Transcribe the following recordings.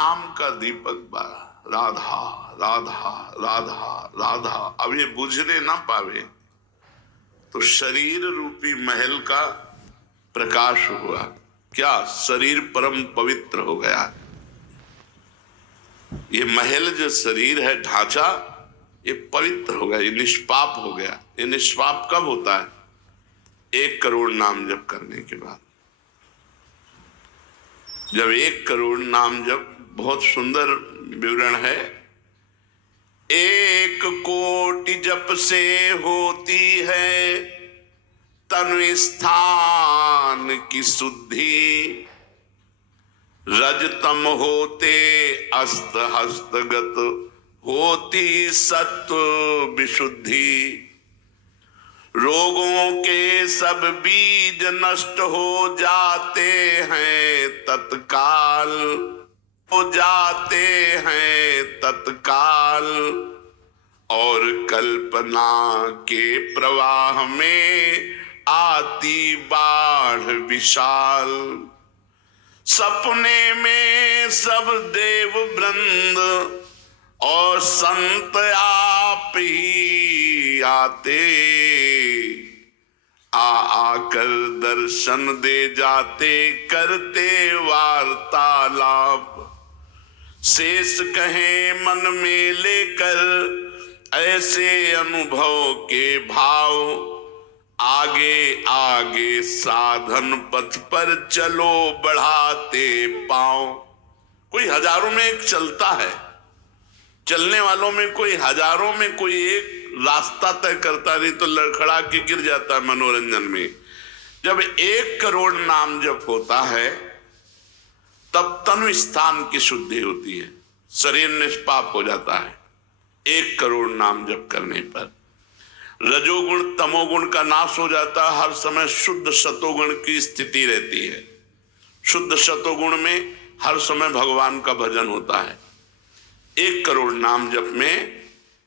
नाम का दीपक बारा, राधा राधा राधा राधा। अब ये बुझने ना पावे तो शरीर रूपी महल का प्रकाश हुआ। क्या शरीर परम पवित्र हो गया। ये महल जो शरीर है, ढांचा, ये पवित्र हो गया, ये निष्पाप हो गया। ये निष्पाप कब होता है? 1 करोड़ नाम जप करने के बाद। जब 1 करोड़ नाम जप, बहुत सुंदर विवरण है, 1 कोटि जप से होती है तनु स्थान की शुद्धि, रजतम होते अस्त हस्तगत होती सत्व विशुद्धि। रोगों के सब बीज नष्ट हो जाते हैं तत्काल, हो जाते हैं तत्काल। और कल्पना के प्रवाह में आती बाढ़ विशाल। सपने में सब देव वृंद और संत आप ही आते, आकर दर्शन दे जाते, करते वार्तालाप। शेष कहे मन में लेकर ऐसे अनुभव के भाव, आगे आगे साधन पथ पर चलो बढ़ाते पांव। कोई हजारों में एक चलता है, चलने वालों में कोई हजारों में कोई एक रास्ता तय करता, नहीं तो लड़खड़ा के गिर जाता है मनोरंजन में। जब 1 करोड़ नाम जप होता है तब तनु स्थान की शुद्धि होती है, शरीर निष्पाप हो जाता है 1 करोड़ नाम जप करने पर। रजोगुण तमोगुण का नाश हो जाता है, हर समय शुद्ध सतोगुण की स्थिति रहती है। शुद्ध सतोगुण में हर समय भगवान का भजन होता है। 1 करोड़ नाम जप में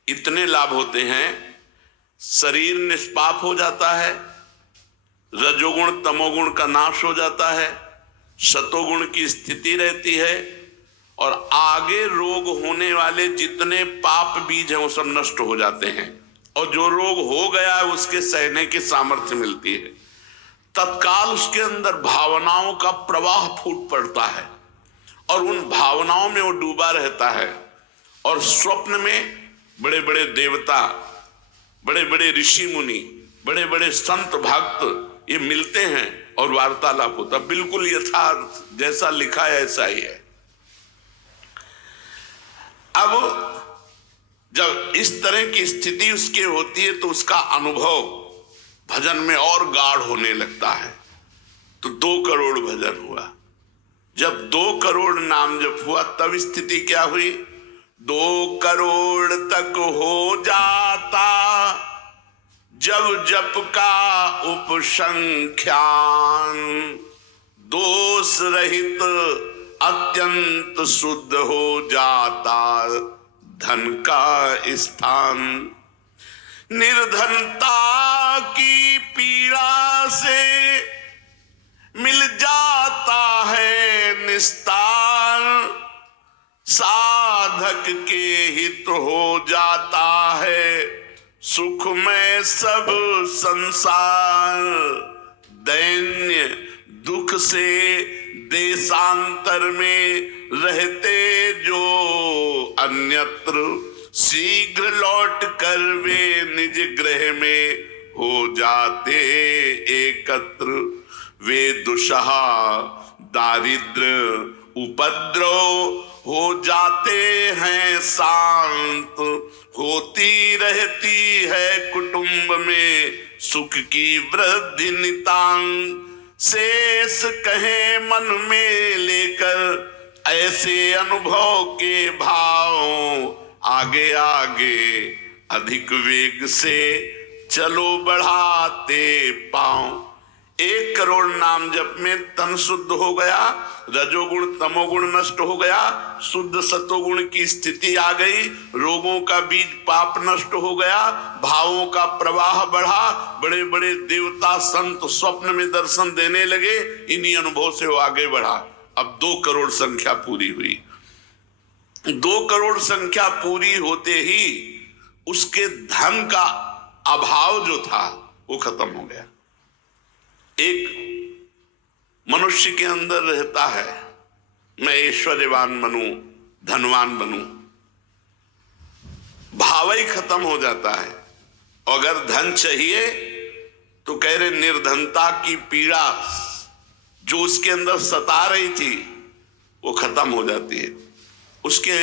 इतने लाभ होते हैं, शरीर निष्पाप हो जाता है, रजोगुण तमोगुण का नाश हो जाता है, सतोगुण की स्थिति रहती है, और आगे रोग होने वाले जितने पाप बीज हैं वो सब नष्ट हो जाते हैं, और जो रोग हो गया है उसके सहने की सामर्थ्य मिलती है। तत्काल उसके अंदर भावनाओं का प्रवाह फूट पड़ता है और उन भावनाओं में वो डूबा रहता है। और स्वप्न में बड़े बड़े देवता, बड़े बड़े ऋषि मुनि, बड़े बड़े संत भक्त ये मिलते हैं और वार्तालाप होता, बिल्कुल यथार्थ जैसा लिखा है ऐसा ही है। अब जब इस तरह की स्थिति उसके होती है तो उसका अनुभव भजन में और गाढ़ होने लगता है। तो 2 करोड़ भजन हुआ। जब 2 करोड़ नाम जप हुआ तब स्थिति क्या हुई? 2 करोड़ तक हो जाता जब जप का उपसंख्यान, दोष रहित अत्यंत शुद्ध हो जाता धन का स्थान। निर्धनता की पीड़ा से मिल जाता है निस्तार, साधक के हित हो जाता है सुखमय सब संसार। दैन्य दुख से देशांतर में रहते जो अन्यत्र, शीघ्र लौट कर वे निज गृह में हो जाते एकत्र। वे दुषहा दारिद्र उपद्रव हो जाते हैं शांत, होती रहती है कुटुंब में सुख की वृद्धि नितांत। शेष कहे मन में लेकर ऐसे अनुभव के भाव, आगे आगे अधिक वेग से चलो बढ़ाते पांव। 1 करोड़ नाम जप में तन शुद्ध हो गया, रजोगुण तमोगुण नष्ट हो गया, शुद्ध सतोगुण की स्थिति आ गई, रोगों का बीज पाप नष्ट हो गया, भावों का प्रवाह बढ़ा, बड़े बड़े देवता संत स्वप्न में दर्शन देने लगे। इन्हीं अनुभव से वो आगे बढ़ा। अब 2 करोड़ संख्या पूरी हुई। 2 करोड़ संख्या पूरी होते ही उसके धन का अभाव जो था वो खत्म हो गया। एक मनुष्य के अंदर रहता है, मैं ऐश्वर्यवान बनूं, धनवान बनूं, भाव ही खत्म हो जाता है। अगर धन चाहिए तो कह रहे निर्धनता की पीड़ा जो उसके अंदर सता रही थी वो खत्म हो जाती है। उसके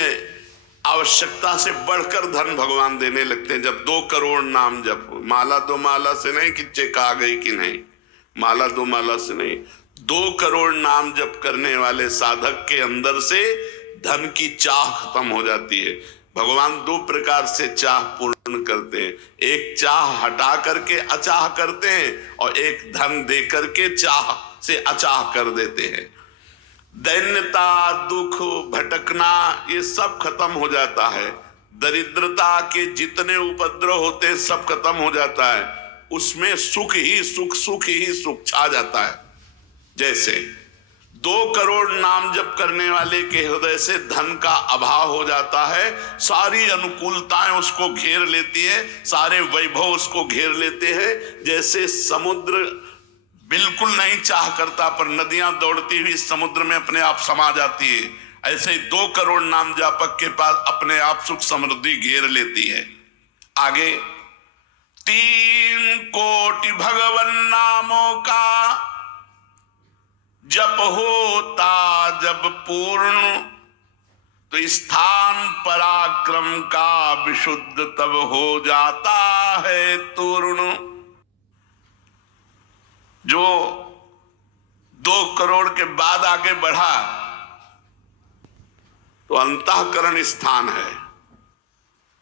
आवश्यकता से बढ़कर धन भगवान देने लगते हैं। जब 2 करोड़ नाम जप, माला 2 माला से नहीं कि चेक आ गई कि नहीं, माला 2 माला से नहीं, 2 करोड़ नाम जप करने वाले साधक के अंदर से धन की चाह खत्म हो जाती है। भगवान 2 प्रकार से चाह पूर्ण करते हैं, एक चाह हटा करके अचाह करते हैं और एक धन दे करके चाह से अचाह कर देते हैं। दैन्यता, दुख, भटकना ये सब खत्म हो जाता है। दरिद्रता के जितने उपद्रव होते हैं सब खत्म हो जाता है। उसमें सुख ही सुख, सुख ही सुख छा जाता है। जैसे 2 करोड़ नाम जप करने वाले के हृदय से धन का अभाव हो जाता है, सारी अनुकूलताएं उसको घेर लेती है, सारे वैभव उसको घेर लेते हैं। जैसे समुद्र बिल्कुल नहीं चाह करता पर नदियां दौड़ती हुई समुद्र में अपने आप समा जाती है, ऐसे ही 2 करोड़ नाम जापक के पास अपने आप सुख समृद्धि घेर लेती है। आगे 3 कोटि भगवन नामों का जप होता जब पूर्ण, तो स्थान पराक्रम का विशुद्ध तब हो जाता है तूर्ण। जो 2 करोड़ के बाद आगे बढ़ा तो अंतःकरण स्थान है,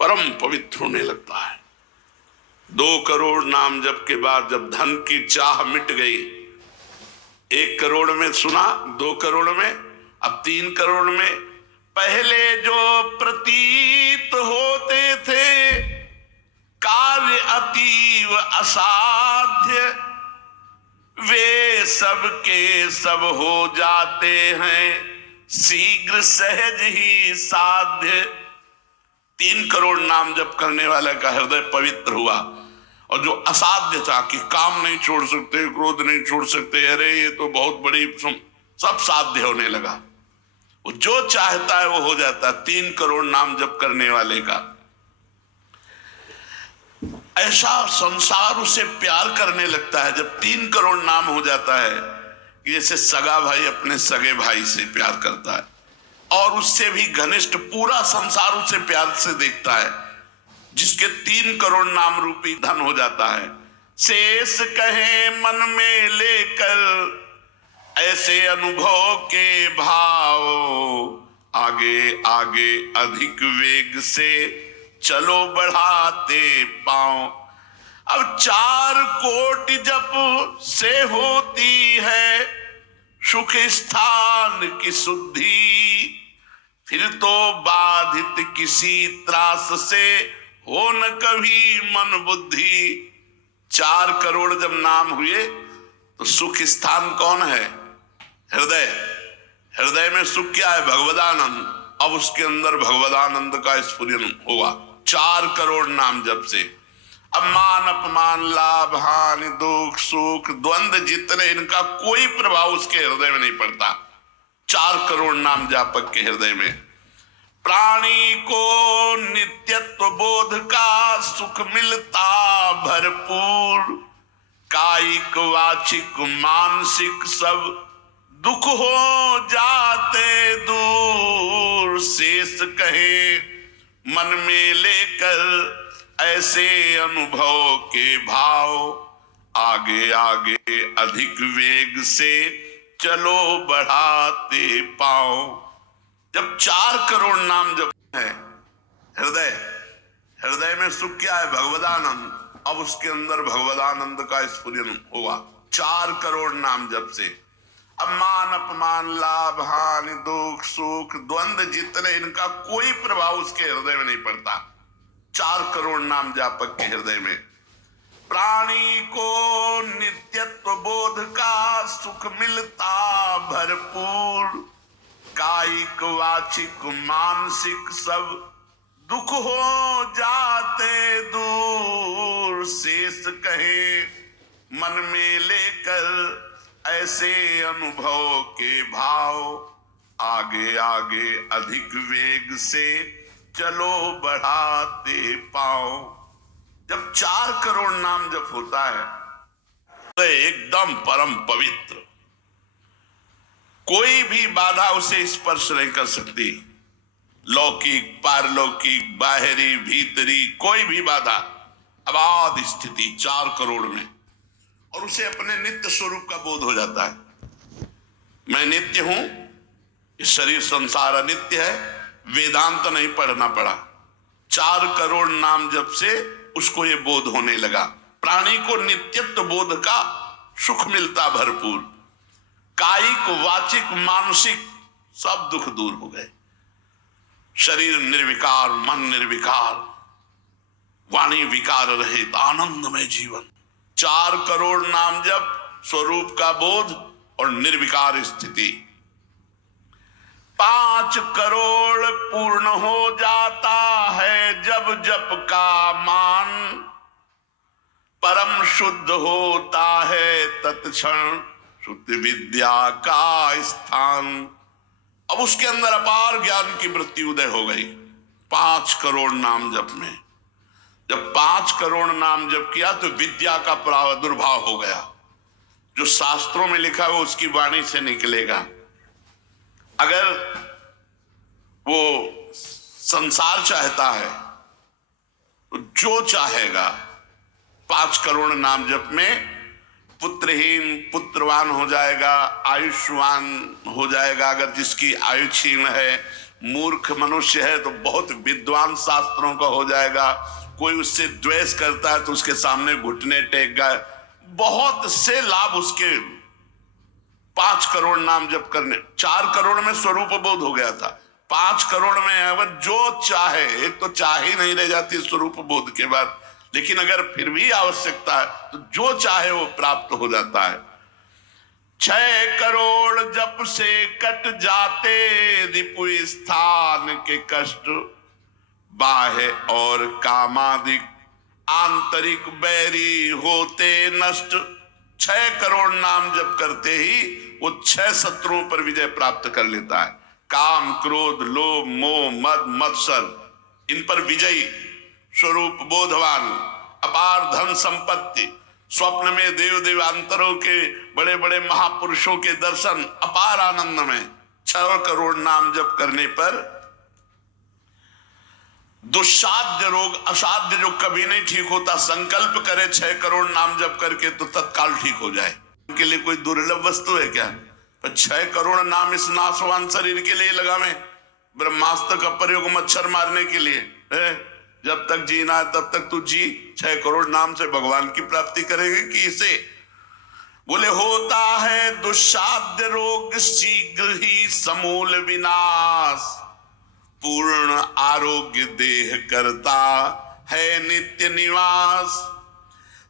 परम पवित्र होने लगता है। 2 करोड़ नाम जप के बाद जब धन की चाह मिट गई, 1 करोड़ में सुना, 2 करोड़ में, अब 3 करोड़ में, पहले जो प्रतीत होते थे कार्य अतीव असाध्य, वे सब के सब हो जाते हैं शीघ्र सहज ही साध्य। 3 करोड़ नाम जप करने वाले का हृदय पवित्र हुआ, और जो असाध्य था कि काम नहीं छोड़ सकते, क्रोध नहीं छोड़ सकते, अरे ये तो बहुत बड़ी, सब साध्य होने लगा। वो जो चाहता है वो हो जाता है 3 करोड़ नाम जप करने वाले का। ऐसा संसार उसे प्यार करने लगता है जब 3 करोड़ नाम हो जाता है कि जैसे सगा भाई अपने सगे भाई से प्यार करता है, और उससे भी घनिष्ठ पूरा संसार उसे प्यार से देखता है, जिसके 3 करोड़ नाम रूपी धन हो जाता है। शेष कहे मन में लेकर ऐसे अनुभव के भाव, आगे आगे अधिक वेग से चलो बढ़ाते पांव। अब 4 कोटि जप से होती है सुख स्थान की शुद्धि, फिर तो बाधित किसी त्रास से हो न कभी मन बुद्धि। 4 करोड़ जब नाम हुए तो सुख स्थान कौन है? हृदय। हृदय में सुख क्या है? भगवदानंद। अब उसके अंदर भगवदानंद का स्फुरन होगा 4 करोड़ नाम जप से। अब मान अपमान, लाभ हानि, दुख सुख, द्वंद्व जितने, इनका कोई प्रभाव उसके हृदय में नहीं पड़ता 4 करोड़ नाम जापक के हृदय में। प्राणी को नित्यत्व बोध का सुख मिलता भरपूर, कायिक वाचिक मानसिक सब दुख हो जाते दूर। शेष कहे मन में लेकर ऐसे अनुभव के भाव, आगे आगे अधिक वेग से चलो बढ़ाते पाओ। जब 4 करोड़ नाम जब है हृदय, हृदय में सुख क्या है? भगवदानंद। अब उसके अंदर भगवदानंद का स्फुरन होगा 4 करोड़ नाम जप से। अब मान अपमान, लाभ हानि, दुख सुख, द्वंद्व जितने, इनका कोई प्रभाव उसके हृदय में नहीं पड़ता 4 करोड़ नाम जापक के हृदय में। प्राणी को नित्यत्व बोध का सुख मिलता भरपूर, कायिक वाचिक मानसिक सब दुख हो जाते दूर। शेष कहे मन में लेकर ऐसे अनुभव के भाव, आगे आगे अधिक वेग से चलो बढ़ाते पाओ। जब 4 करोड़ नाम जप होता है तो एकदम परम पवित्र, कोई भी बाधा उसे स्पर्श नहीं कर सकती। लौकिक, पारलौकिक, बाहरी, भीतरी, कोई भी बाधा, अबाध स्थिति 4 करोड़ में, और उसे अपने नित्य स्वरूप का बोध हो जाता है। मैं नित्य हूं, इस शरीर संसार अनित्य है, वेदांत नहीं पढ़ना पड़ा। 4 करोड़ नाम जप से उसको ये बोध होने लगा। प्राणी को नित्यत्व बोध का सुख मिलता भरपूर। कायिक वाचिक मानसिक सब दुख दूर हो गए। शरीर निर्विकार, मन निर्विकार, वाणी विकार रहित आनंदमय जीवन। 4 करोड़ नाम जप, स्वरूप का बोध और निर्विकार स्थिति। 5 करोड़ पूर्ण हो जाता है जब जप का मान, परम शुद्ध होता है तत्क्षण शुद्ध विद्या का स्थान। अब उसके अंदर अपार ज्ञान की वृत्ति उदय हो गई 5 करोड़ नाम जप में। जब 5 करोड़ नाम जप किया तो विद्या का प्रादुर्भाव हो गया। जो शास्त्रों में लिखा है उसकी वाणी से निकलेगा। अगर वो संसार चाहता है तो जो चाहेगा 5 करोड़ नाम जप में पुत्रहीन पुत्रवान हो जाएगा, आयुष्मान हो जाएगा। अगर जिसकी आयु क्षीण है, मूर्ख मनुष्य है तो बहुत विद्वान शास्त्रों का हो जाएगा। कोई उससे द्वेष करता है तो उसके सामने घुटने टेक गए। बहुत से लाभ उसके 5 करोड़ नाम जप करने। 4 करोड़ में स्वरूप बोध हो गया था, 5 करोड़ में अगर जो चाहे, एक तो चाह ही नहीं रह जाती स्वरूप बोध के बाद, लेकिन अगर फिर भी आवश्यकता है तो जो चाहे वो प्राप्त हो जाता है। 6 करोड़ जप से कट जाते रिपु स्थान के कष्ट, बाह्य और कामादिक आंतरिक बैरी होते नष्ट। 6 करोड़ नाम जप करते ही वो 6 शत्रुओं पर विजय प्राप्त कर लेता है। काम, क्रोध, लोभ, मोह, मद, मत्सर, इन पर विजयी, स्वरूप बोधवान, अपार धन संपत्ति, स्वप्न में देव देवांतरों के बड़े बड़े महापुरुषों के दर्शन, अपार आनंद में। 6 करोड़ नाम जप करने पर दुस्साध्य रोग, असाध्य जो कभी नहीं ठीक होता, संकल्प करे 6 करोड़ नाम जप करके तो तत्काल ठीक हो जाए। उनके लिए कोई दुर्लभ वस्तु है क्या? पर 6 करोड़ नाम इस नाशवान शरीर के लिए लगावे। ब्रह्मास्त्र का प्रयोग मच्छर मारने के लिए है। जब तक जीना है तब तक तू जी। 6 करोड़ नाम से भगवान की प्राप्ति करेंगे कि इसे? बोले होता है दुस्साध्य रोग शीघ्र ही समूल विनाश, पूर्ण आरोग्य देह करता है नित्य निवास।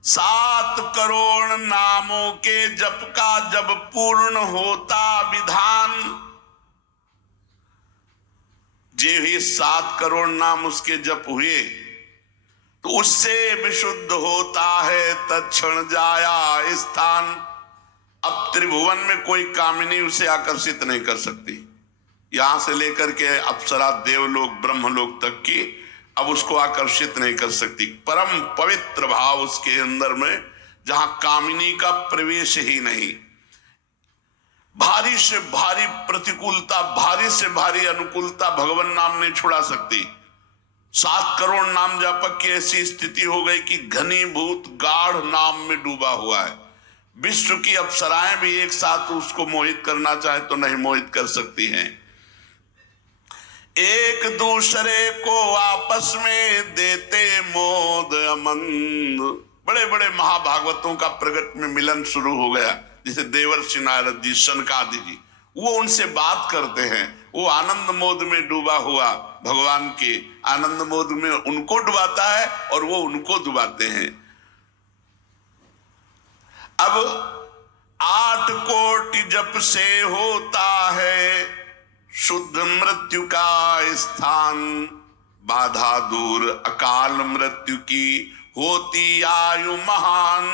7 करोड़ नामों के जप का जब पूर्ण होता विधान, जे ही 7 करोड़ नाम उसके जप हुए तो उससे विशुद्ध होता है तत्क्षण जाया स्थान। अब त्रिभुवन में कोई कामिनी उसे आकर्षित नहीं कर सकती। यहां से लेकर के अप्सरा, देवलोक, ब्रह्मलोक तक की अब उसको आकर्षित नहीं कर सकती। परम पवित्र भाव उसके अंदर में, जहां कामिनी का प्रवेश ही नहीं। भारी से भारी प्रतिकूलता, भारी से भारी अनुकूलता भगवान नाम नहीं छुड़ा सकती। 7 करोड़ नाम जापक की ऐसी स्थिति हो गई कि घनीभूत गाढ़ नाम में डूबा हुआ है। विश्व की अप्सराएं भी एक साथ उसको मोहित करना चाहे तो नहीं मोहित कर सकती हैं। एक दूसरे को आपस में देते मोद अमंद। बड़े बड़े महाभागवतों का प्रगट में मिलन शुरू हो गया, जैसे देवर्षि नारद जी, शनकादि जी, वो उनसे बात करते हैं। वो आनंद मोद में डूबा हुआ भगवान के आनंद मोद में उनको डुबाता है और वो उनको डुबाते हैं। अब 8 कोटि जप से होता है शुद्ध मृत्यु का स्थान, बाधा दूर अकाल मृत्यु की होती आयु महान।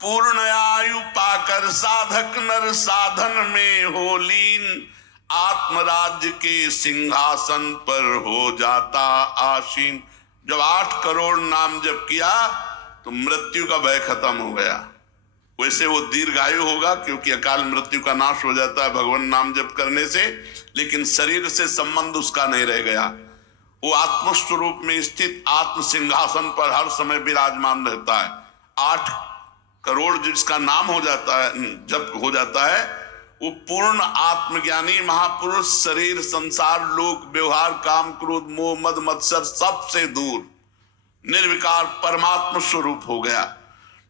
पूर्ण आयु पाकर साधक नर साधन में हो लीन, आत्मराज्य के सिंहासन पर हो जाता आसीन। जब 8 करोड़ नाम जप किया तो मृत्यु का भय खत्म हो गया। वैसे वो दीर्घायु होगा क्योंकि अकाल मृत्यु का नाश हो जाता है भगवान नाम जप करने से, लेकिन शरीर से संबंध उसका नहीं रह गया। वो आत्म स्वरूप में स्थित आत्म सिंहासन पर हर समय विराजमान रहता है। 8 करोड़ जिसका नाम हो जाता है, जब हो जाता है, वो पूर्ण आत्मज्ञानी महापुरुष शरीर संसार लोक व्यवहार काम क्रोध मोह मद मत्सर सबसे दूर निर्विकार परमात्मा स्वरूप हो गया।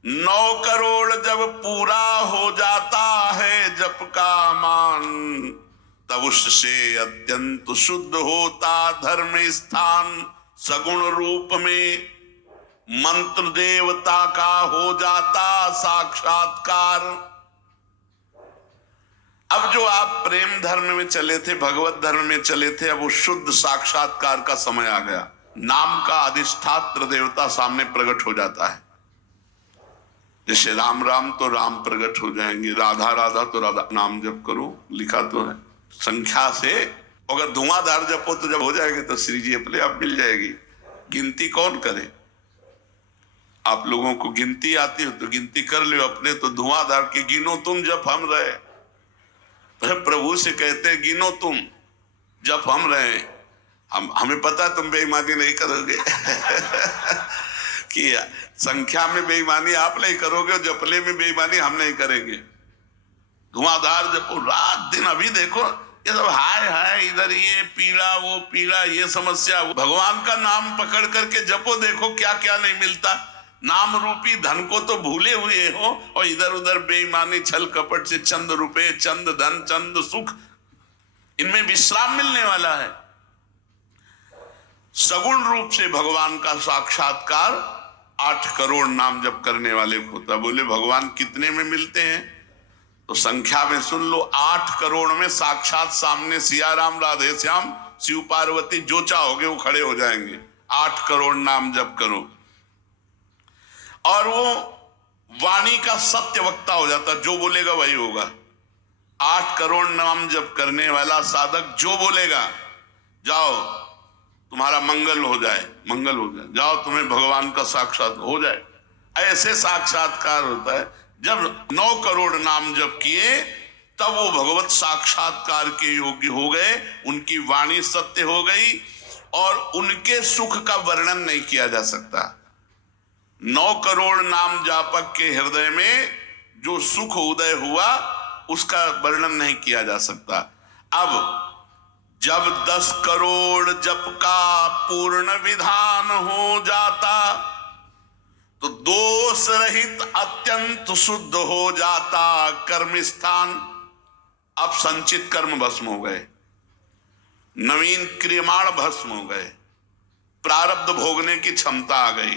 9 करोड़ जब पूरा हो जाता है जप का मान, तब उससे अत्यंत शुद्ध होता धर्म स्थान। सगुण रूप में मंत्र देवता का हो जाता साक्षात्कार। अब जो आप प्रेम धर्म में चले थे, भगवत धर्म में चले थे, अब वो शुद्ध साक्षात्कार का समय आ गया। नाम का अधिष्ठात्र देवता सामने प्रकट हो जाता है। जैसे राम राम तो राम प्रकट हो जाएंगे, राधा राधा तो राधा। नाम जप करो लिखा तो है संख्या से, अगर धुआंधार जपो तो जब हो जाएंगे तो श्री जी अपने आप मिल जाएगी। गिनती कौन करे? आप लोगों को गिनती आती हो तो गिनती कर लो अपने, तो धुआंधार की गिनो तुम जप हम रहे। प्रभु से कहते गिनो तुम जप हम रहे। हमें पता तुम बेईमानी नहीं करोगे कि संख्या में बेईमानी आप नहीं करोगे, जपले में बेईमानी हम नहीं करेंगे। धुआंधार जपो रात दिन। अभी देखो ये सब हाय हाय, इधर ये पीड़ा वो पीड़ा, ये समस्या। भगवान का नाम पकड़ करके जपो, देखो क्या क्या नहीं मिलता। नाम रूपी धन को तो भूले हुए हो और इधर उधर बेईमानी छल कपट से चंद रुपए चंद धन चंद सुख, इनमें विश्राम मिलने वाला है। सगुण रूप से भगवान का साक्षात्कार 8 करोड़ नाम जप करने वाले को होता। बोले भगवान कितने में मिलते हैं? तो संख्या में सुन लो, 8 करोड़ में साक्षात सामने सिया राम राधे श्याम शिव पार्वती जो चाहोगे वो खड़े हो जाएंगे। 8 करोड़ नाम जप करो और वो वाणी का सत्य वक्ता हो जाता, जो बोलेगा वही होगा। 8 करोड़ नाम जप करने वाला साधक जो बोलेगा, जाओ तुम्हारा मंगल हो जाए, मंगल हो जाए, जाओ तुम्हें भगवान का साक्षात हो जाए। ऐसे साक्षात्कार होता है। जब 9 करोड़ नाम जप किए तब वो भगवत साक्षात्कार के योग्य हो गए। उनकी वाणी सत्य हो गई और उनके सुख का वर्णन नहीं किया जा सकता। 9 करोड़ नाम जापक के हृदय में जो सुख उदय हुआ उसका वर्णन नहीं किया जा सकता। अब जब 10 करोड़ जप का पूर्ण विधान हो जाता तो दोष रहित अत्यंत शुद्ध हो जाता कर्म स्थान। अब संचित कर्म भस्म हो गए, नवीन क्रियमाण भस्म हो गए, प्रारब्ध भोगने की क्षमता आ गई।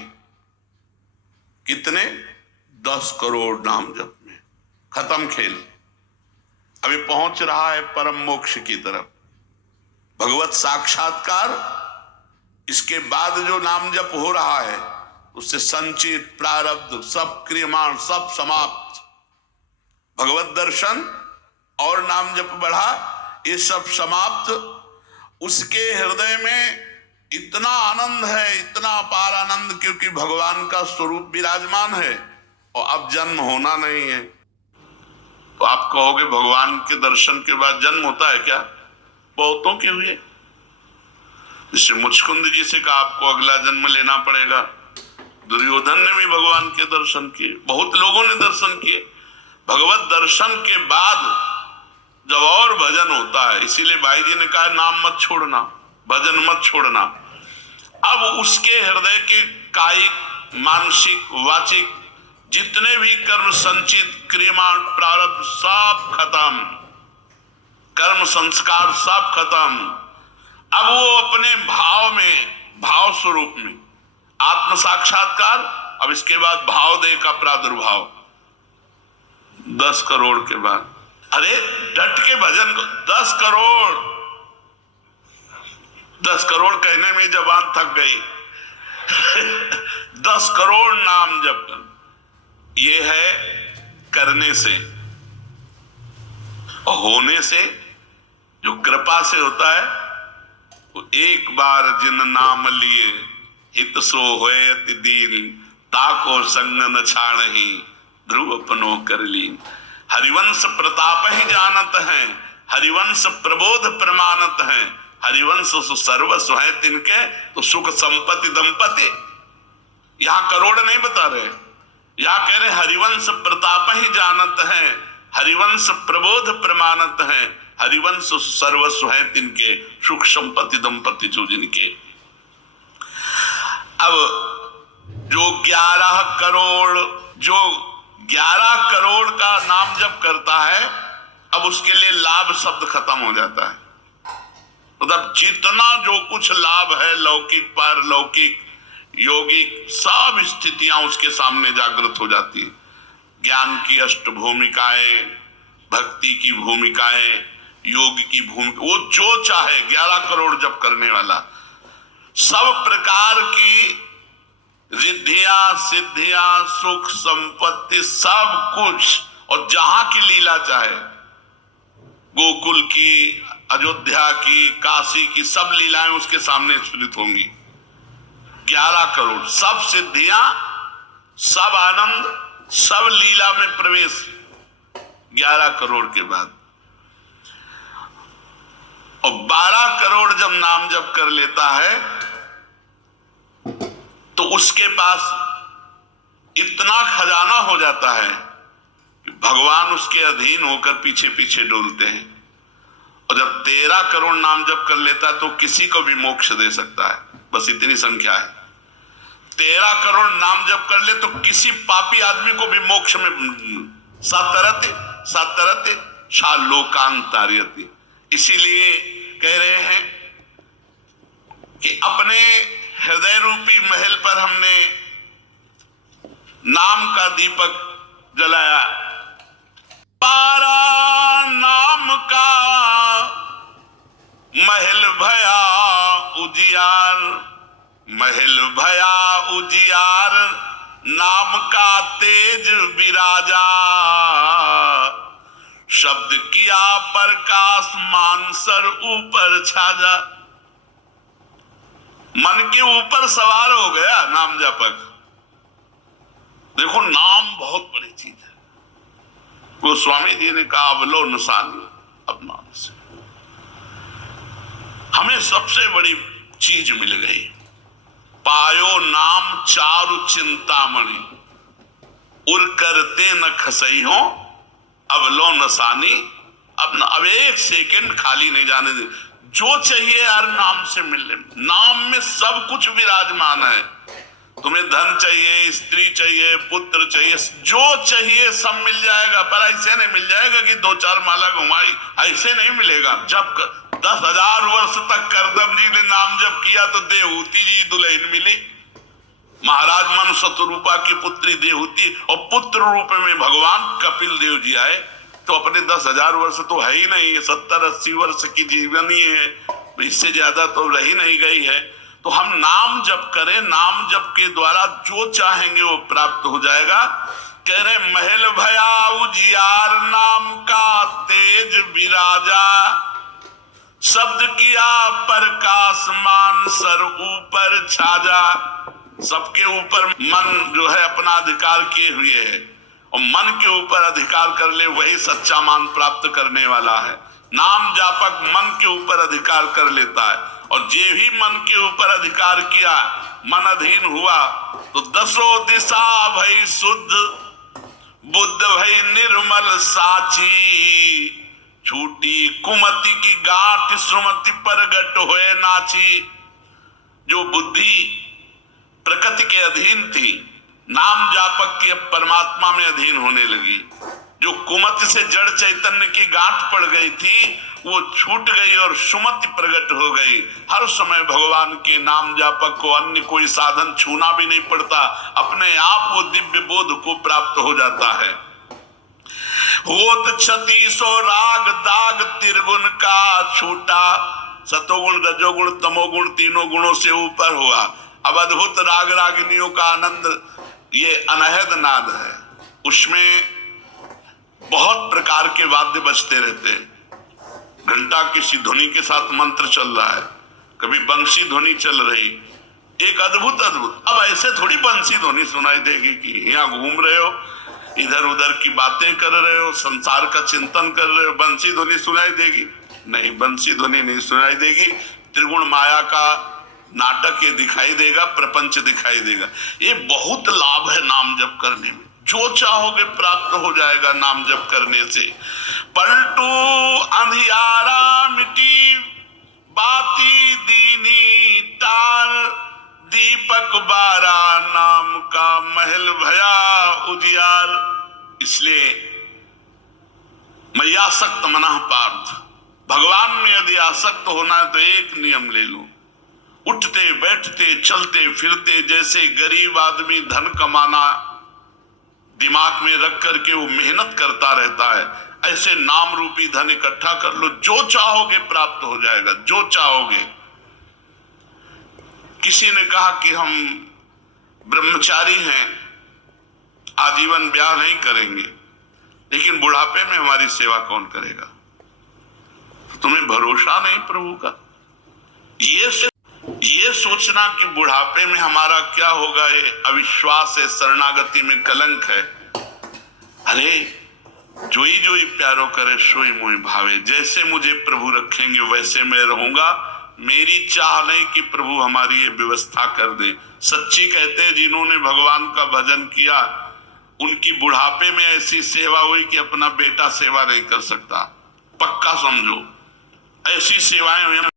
कितने? 10 करोड़ नाम जप में खत्म खेल। अभी पहुंच रहा है परम मोक्ष की तरफ, भगवत साक्षात्कार। इसके बाद जो नाम जप हो रहा है उससे संचित प्रारब्ध सब क्रियमाण सब समाप्त। भगवत दर्शन और नाम जप बढ़ा, ये सब समाप्त। उसके हृदय में इतना आनंद है, इतना अपार आनंद, क्योंकि भगवान का स्वरूप विराजमान है और अब जन्म होना नहीं है। तो आप कहोगे भगवान के दर्शन के बाद जन्म होता है क्या? बहुतों के हुए। जैसे मुचकुंद जी से कहा आपको अगला जन्म लेना पड़ेगा। दुर्योधन ने भी भगवान के दर्शन किए, बहुत लोगों ने दर्शन किए। भगवत दर्शन के बाद जब और भजन होता है, इसीलिए भाई जी ने कहा नाम मत छोड़ना, भजन मत छोड़ना। अब उसके हृदय के कायिक मानसिक वाचिक जितने भी कर्म संचित क्रियमाण प्रारब्ध सब खत्म, कर्म संस्कार सब खत्म। अब वो अपने भाव में, भाव स्वरूप में आत्म साक्षात्कार। अब इसके बाद भाव देह का प्रादुर्भाव 10 करोड़ के बाद। अरे डट के भजन को 10 करोड़ 10 करोड़ कहने में जबान थक गई। 10 करोड़ नाम जप कर, ये है करने से। और होने से, जो कृपा से होता है, वो एक बार जिन नाम लिए हित सो होए अति दीन, ताको संग न छाड़ही ध्रुव अपनो कर लीन। हरिवंश प्रताप ही जानत है, हरिवंश प्रबोध प्रमाणत है, हरिवंश सर्वस्व है तिनके, तो सुख संपत्ति दंपति। यहां करोड़ नहीं बता रहे, यहां कह रहे हरिवंश प्रताप ही जानत है, हरिवंश प्रबोध प्रमाणत है, हरिवंश सर्वस्व है तिनके, सुख संपत्ति दंपति जो जिनके। अब जो 11 करोड़, जो 11 करोड़ का नाम जप करता है, अब उसके लिए लाभ शब्द खत्म हो जाता है। मतलब जितना जो कुछ लाभ है, लौकिक पारलौकिक यौगिक, सब स्थितियां उसके सामने जागृत हो जाती है। ज्ञान की अष्ट भूमिकाएं, भक्ति की भूमिकाएं, योग की भूमिका, वो जो चाहे 11 करोड़ जप करने वाला, सब प्रकार की रिद्धियां सिद्धियां सुख संपत्ति सब कुछ, और जहां की लीला चाहे, गोकुल की, अयोध्या की, काशी की, सब लीलाएं उसके सामने स्फुरित होंगी। 11 करोड़, सब सिद्धियां, सब आनंद, सब लीला में प्रवेश 11 करोड़ के बाद। और 12 करोड़ जब नाम जप कर लेता है, तो उसके पास इतना खजाना हो जाता है कि भगवान उसके अधीन होकर पीछे पीछे डोलते हैं। और जब 13 करोड़ नाम जप कर लेता है, तो किसी को भी मोक्ष दे सकता है, बस इतनी संख्या है। 13 करोड़ नाम जप कर ले तो किसी पापी आदमी को भी मोक्ष में सातरते शालोकांतार्यति। इसीलिए कह रहे हैं कि अपने हृदय रूपी महल पर हमने नाम का दीपक जलाया। 12 नाम का महल भया उजियार, महल भया उजियार, नाम का तेज विराजा, शब्द किया प्रकाश मानसर ऊपर छाजा। मन के ऊपर सवार हो गया नाम जपक। देखो नाम बहुत बड़ी चीज है। गोस्वामी जी ने कहा अवलो नसानी, अब नाम से हमें सबसे बड़ी चीज मिल गई। पायो नाम चारु चिंतामणि, उर करते न खसई हो अवलो नसानी। अब एक सेकंड खाली नहीं जाने दे। जो चाहिए यार नाम से मिलने, नाम में सब कुछ विराजमान है। तुम्हें धन चाहिए, स्त्री चाहिए, पुत्र चाहिए, जो चाहिए सब मिल जाएगा। पर ऐसे नहीं मिल जाएगा कि 2-4 माला घुमाई, ऐसे नहीं मिलेगा। जब 10,000 वर्ष तक करदम जी ने नाम जप किया तो देहूति जी दुल्हन मिली। महाराज मन शतरूपा की पुत्री देहूति, और पुत्र रूप में भगवान कपिल देव जी आए। तो अपने 10,000 वर्ष तो है ही नहीं, 70-80 वर्ष की जीवनी है, इससे ज्यादा तो रही नहीं गई है। तो हम नाम जप करें, नाम जप के द्वारा जो चाहेंगे वो प्राप्त हो जाएगा। कह रहे महल भया उजियार, नाम का तेज विराजा, शब्द किया प्रकाश मान सर ऊपर छाजा। सबके ऊपर मन जो है अपना अधिकार किए हुए है, और मन के ऊपर अधिकार कर ले वही सच्चा मान प्राप्त करने वाला है। नाम जापक मन के ऊपर अधिकार कर लेता है, और जे भी मन के ऊपर अधिकार किया, मन अधीन हुआ, तो 10 दिशा भई शुद्ध, बुद्ध भई निर्मल साची, छूटी कुमति की गांठ सुमति प्रगट होए नाची। जो बुद्धि प्रकृति के अधीन थी, नाम जापक की अब परमात्मा में अधीन होने लगी। जो कुमति से जड़ चैतन्य की गांठ पड़ गई थी, वो छूट गई और सुमति प्रकट हो गई। हर समय भगवान के नाम जापक को अन्य कोई साधन छूना भी नहीं पड़ता, अपने आप वो दिव्य बोध को प्राप्त हो जाता है। होत 3600 राग दाग त्रिगुण का छूटा, सतोगुण रजोगुण तमोगुण तीनों गुणों से ऊपर हुआ। अब अद्भुत राग रागिनियों का आनंद ये अनहद नाद है, उसमें बहुत प्रकार के वाद्य बजते रहते हैं। घंटा किसी ध्वनि के साथ मंत्र चल रहा है, कभी बंसी ध्वनि चल रही, एक अद्भुत अद्भुत। अब ऐसे थोड़ी बंसी ध्वनि सुनाई देगी कि यहाँ घूम रहे हो, इधर उधर की बातें कर रहे हो, संसार का चिंतन कर रहे हो, बंसी ध्वनि सुनाई देगी? नहीं, बंसी ध्वनि नहीं सुनाई देगी। त्रिगुण माया का नाटक ये दिखाई देगा, प्रपंच दिखाई देगा। ये बहुत लाभ है नाम जप करने में, जो चाहोगे प्राप्त हो जाएगा नाम जप करने से। पलटू अंधियारा मिटी बाती दीनी तार, दीपक बारा नाम का महल भया उजियार। इसलिए मैया आसक्त मना पार्थ, भगवान में यदि आसक्त होना है तो एक नियम ले लो, उठते बैठते चलते फिरते जैसे गरीब आदमी धन कमाना दिमाग में रख करके वो मेहनत करता रहता है, ऐसे नाम रूपी धन इकट्ठा कर लो, जो चाहोगे प्राप्त हो जाएगा, जो चाहोगे। किसी ने कहा कि हम ब्रह्मचारी हैं, आजीवन ब्याह नहीं करेंगे, लेकिन बुढ़ापे में हमारी सेवा कौन करेगा? तो तुम्हें भरोसा नहीं प्रभु का? ये सोचना कि बुढ़ापे में हमारा क्या होगा, ये अविश्वास है, शरणागति में कलंक है। अरे जोई जोई प्यारो करे सोई मोहि भावे, जैसे मुझे प्रभु रखेंगे वैसे मैं रहूंगा। मेरी चाह नहीं कि प्रभु हमारी ये व्यवस्था कर दे। सच्ची कहते हैं जिन्होंने भगवान का भजन किया उनकी बुढ़ापे में ऐसी सेवा हुई कि अपना बेटा सेवा नहीं कर सकता। पक्का समझो, ऐसी सेवाएं हुई।